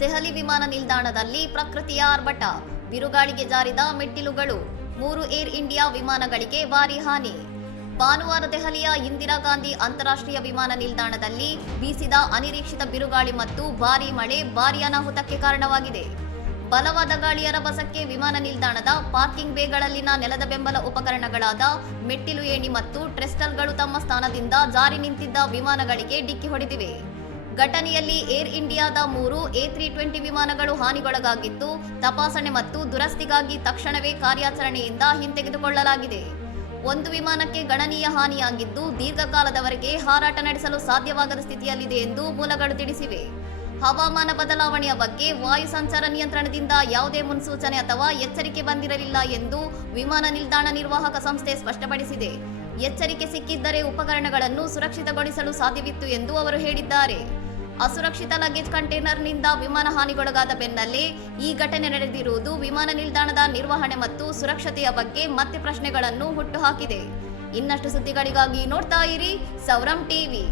ದೆಹಲಿ ವಿಮಾನ ನಿಲ್ದಾಣದಲ್ಲಿ ಪ್ರಕೃತಿಯ ಆರ್ಭಟ, ಬಿರುಗಾಳಿಗೆ ಜಾರಿದ ಮೆಟ್ಟಿಲುಗಳು, 3 ಏರ್ ಇಂಡಿಯಾ ವಿಮಾನಗಳಿಗೆ ಭಾರೀ ಹಾನಿ. ಭಾನುವಾರ ದೆಹಲಿಯ ಇಂದಿರಾ ಗಾಂಧಿ ಅಂತಾರಾಷ್ಟ್ರೀಯ ವಿಮಾನ ನಿಲ್ದಾಣದಲ್ಲಿ ಬೀಸಿದ ಅನಿರೀಕ್ಷಿತ ಬಿರುಗಾಳಿ ಮತ್ತು ಭಾರೀ ಮಳೆ ಭಾರೀ ಅನಾಹುತಕ್ಕೆ ಕಾರಣವಾಗಿದೆ. ಬಲವಾದ ಗಾಳಿಯ ರಭಸಕ್ಕೆ ವಿಮಾನ ನಿಲ್ದಾಣದ ಪಾರ್ಕಿಂಗ್ ಬೇಗಳಲ್ಲಿನ ನೆಲದ ಬೆಂಬಲ ಉಪಕರಣಗಳಾದ ಮೆಟ್ಟಿಲು ಏಣಿ ಮತ್ತು ಟ್ರೆಸ್ಟಲ್ಗಳು ತಮ್ಮ ಸ್ಥಾನದಿಂದ ಜಾರಿ ನಿಂತಿದ್ದ ವಿಮಾನಗಳಿಗೆ ಡಿಕ್ಕಿ ಹೊಡೆದಿವೆ. ಘಟನೆಯಲ್ಲಿ ಏರ್ ಇಂಡಿಯಾದ 3 A320 ವಿಮಾನಗಳು ಹಾನಿಗೊಳಗಾಗಿದ್ದು, ತಪಾಸಣೆ ಮತ್ತು ದುರಸ್ತಿಗಾಗಿ ತಕ್ಷಣವೇ ಕಾರ್ಯಾಚರಣೆಯಿಂದ ಹಿಂತೆಗೆದುಕೊಳ್ಳಲಾಗಿದೆ. ಒಂದು ವಿಮಾನಕ್ಕೆ ಗಣನೀಯ ಹಾನಿಯಾಗಿದ್ದು, ದೀರ್ಘಕಾಲದವರೆಗೆ ಹಾರಾಟ ನಡೆಸಲು ಸಾಧ್ಯವಾಗದ ಸ್ಥಿತಿಯಲ್ಲಿದೆ ಎಂದು ಮೂಲಗಳು ತಿಳಿಸಿವೆ. ಹವಾಮಾನ ಬದಲಾವಣೆಯ ಬಗ್ಗೆ ವಾಯು ಸಂಚಾರ ನಿಯಂತ್ರಣದಿಂದ ಯಾವುದೇ ಮುನ್ಸೂಚನೆ ಅಥವಾ ಎಚ್ಚರಿಕೆ ಬಂದಿರಲಿಲ್ಲ ಎಂದು ವಿಮಾನ ನಿಲ್ದಾಣ ನಿರ್ವಾಹಕ ಸಂಸ್ಥೆ ಸ್ಪಷ್ಟಪಡಿಸಿದೆ. ಎಚ್ಚರಿಕೆ ಸಿಕ್ಕಿದ್ದರೆ ಉಪಕರಣಗಳನ್ನು ಸುರಕ್ಷಿತಗೊಳಿಸಲು ಸಾಧ್ಯವಿತ್ತು ಎಂದು ಅವರು ಹೇಳಿದ್ದಾರೆ. ಅಸುರಕ್ಷಿತ ಲಗೇಜ್ ಕಂಟೈನರ್ನಿಂದ ವಿಮಾನ ಹಾನಿಗೊಳಗಾದ ಬೆನ್ನಲ್ಲೇ ಈ ಘಟನೆ ನಡೆದಿರುವುದು ವಿಮಾನ ನಿಲ್ದಾಣದ ನಿರ್ವಹಣೆ ಮತ್ತು ಸುರಕ್ಷತೆಯ ಬಗ್ಗೆ ಮತ್ತೆ ಪ್ರಶ್ನೆಗಳನ್ನು ಹುಟ್ಟುಹಾಕಿದೆ. ಇನ್ನಷ್ಟು ಸುದ್ದಿಗಳಿಗಾಗಿ ನೋಡ್ತಾ ಇರಿ ಸೌರಂ ಟಿವಿ.